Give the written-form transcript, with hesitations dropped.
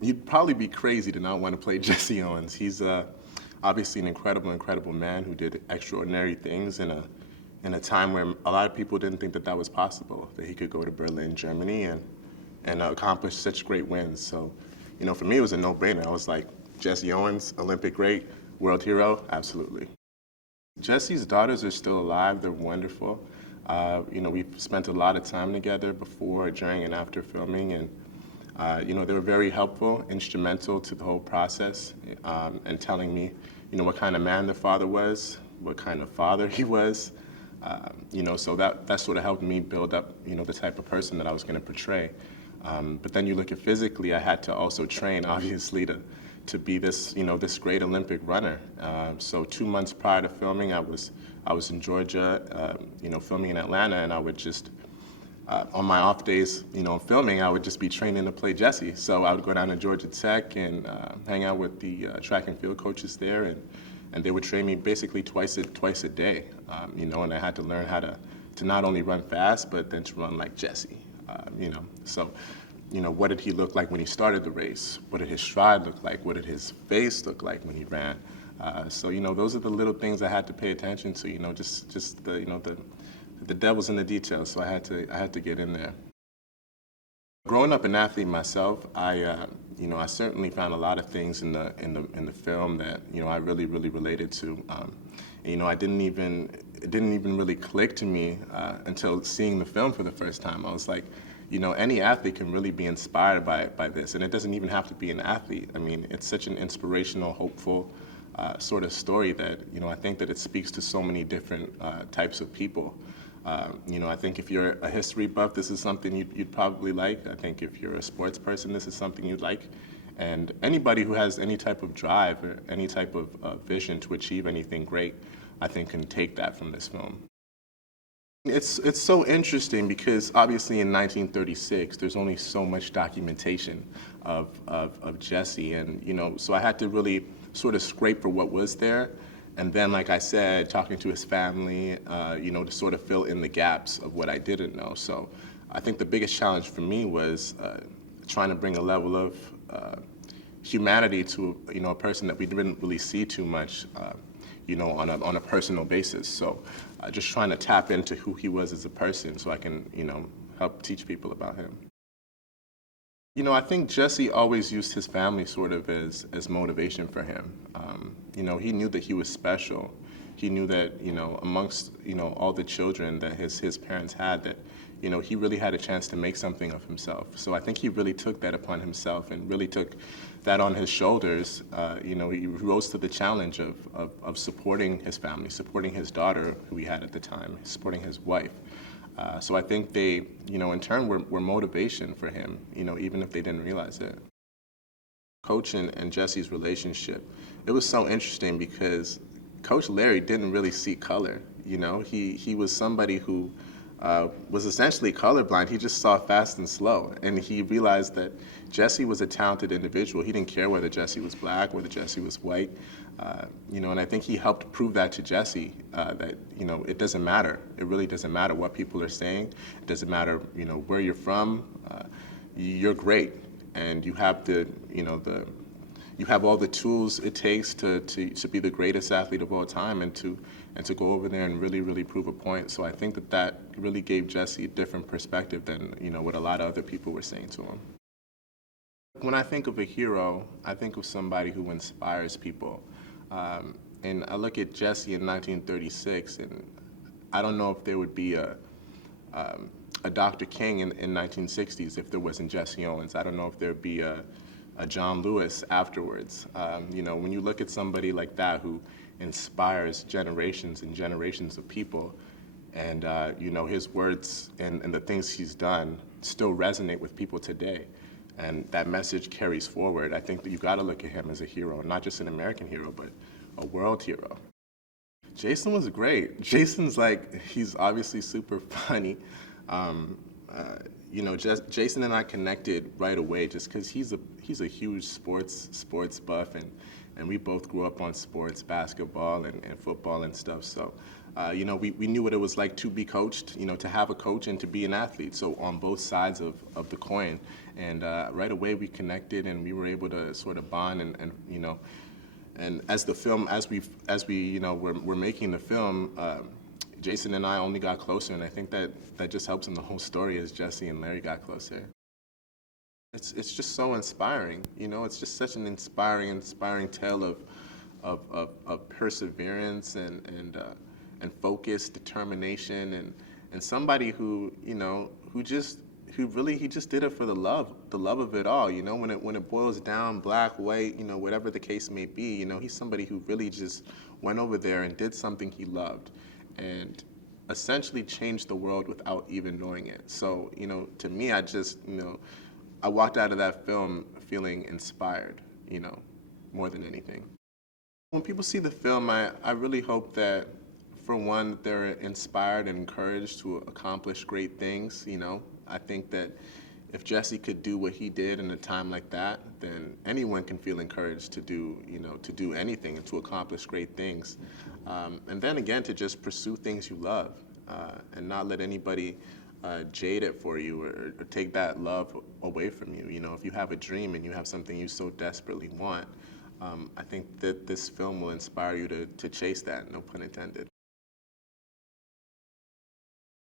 You'd probably be crazy to not want to play Jesse Owens. He's obviously an incredible man who did extraordinary things in a time where a lot of people didn't think that that was possible, that he could go to Berlin, Germany, and accomplish such great wins. So, for me, it was a no-brainer. I was like, Jesse Owens, Olympic great, world hero, absolutely. Jesse's daughters are still alive. They're wonderful. We've spent a lot of time together before, during, and after filming, and they were very helpful, instrumental to the whole process, and telling me, what kind of man the father was, what kind of father he was. So that sort of helped me build up, the type of person that I was going to portray. But then you look at physically, I had to also train, obviously, to be this, this great Olympic runner. So 2 months prior to filming, I was in Georgia, filming in Atlanta, and I would just, on my off days, filming, I would just be training to play Jesse. So I would go down to Georgia Tech and hang out with the track and field coaches there, and they would train me basically twice a day, and I had to learn how to not only run fast, but then to run like Jesse, So, what did he look like when he started the race? What did his stride look like? What did his face look like when he ran? So, those are the little things I had to pay attention to, just the devil's in the details, so I had to get in there. Growing up an athlete myself, I certainly found a lot of things in the film that I really related to. It didn't even really click to me until seeing the film for the first time. I was like, any athlete can really be inspired by this, and it doesn't even have to be an athlete. I mean, it's such an inspirational, hopeful sort of story that I think that it speaks to so many different types of people. I think if you're a history buff, this is something you'd probably like. I think if you're a sports person, this is something you'd like. And anybody who has any type of drive or any type of vision to achieve anything great, I think can take that from this film. It's so interesting because obviously in 1936, there's only so much documentation of Jesse, and so I had to really sort of scrape for what was there. And then, like I said, talking to his family, to sort of fill in the gaps of what I didn't know. So I think the biggest challenge for me was trying to bring a level of humanity to, a person that we didn't really see too much, on a personal basis. So just trying to tap into who he was as a person so I can, help teach people about him. I think Jesse always used his family sort of as motivation for him. He knew that he was special. He knew that, amongst, all the children that his parents had, that, he really had a chance to make something of himself. So I think he really took that upon himself and really took that on his shoulders. He rose to the challenge of supporting his family, supporting his daughter, who he had at the time, supporting his wife. So I think they, in turn were motivation for him, even if they didn't realize it. Coach and Jesse's relationship, it was so interesting because Coach Larry didn't really see color. He was somebody who was essentially colorblind. He just saw fast and slow, and he realized that Jesse was a talented individual. He didn't care whether Jesse was black, whether Jesse was white, and I think he helped prove that to Jesse, that it doesn't matter. It really doesn't matter what people are saying. It doesn't matter where you're from. You're great, and you have you have all the tools it takes to be the greatest athlete of all time, and to go over there and really prove a point. So I think that really gave Jesse a different perspective than what a lot of other people were saying to him. When I think of a hero, I think of somebody who inspires people. And I look at Jesse in 1936, and I don't know if there would be a Dr. King in 1960s if there wasn't Jesse Owens. I don't know if there'd be a John Lewis afterwards. When you look at somebody like that who inspires generations and generations of people, and his words and the things he's done still resonate with people today, and that message carries forward, I think that you got to look at him as a hero, not just an American hero, but a world hero. Jason was great. Jason's he's obviously super funny. Jason and I connected right away just because he's a huge sports buff, and we both grew up on sports, basketball and football and stuff. So, we knew what it was like to be coached, to have a coach and to be an athlete. So on both sides of the coin, and right away we connected, and we were able to sort of bond, and as we're making the film. Jason and I only got closer, and I think that just helps in the whole story as Jesse and Larry got closer. It's just so inspiring, It's just such an inspiring tale of perseverance and focus, determination, and somebody who he just did it for the love of it all. When it boils down, black, white, whatever the case may be, he's somebody who really just went over there and did something he loved, and essentially changed the world without even knowing it. So, to me, I walked out of that film feeling inspired, more than anything. When people see the film, I really hope that, for one, they're inspired and encouraged to accomplish great things, I think that if Jesse could do what he did in a time like that, then anyone can feel encouraged to do anything and to accomplish great things. And then again, to just pursue things you love, and not let anybody jade it for you or take that love away from you. If you have a dream and you have something you so desperately want, I think that this film will inspire you to chase that, no pun intended.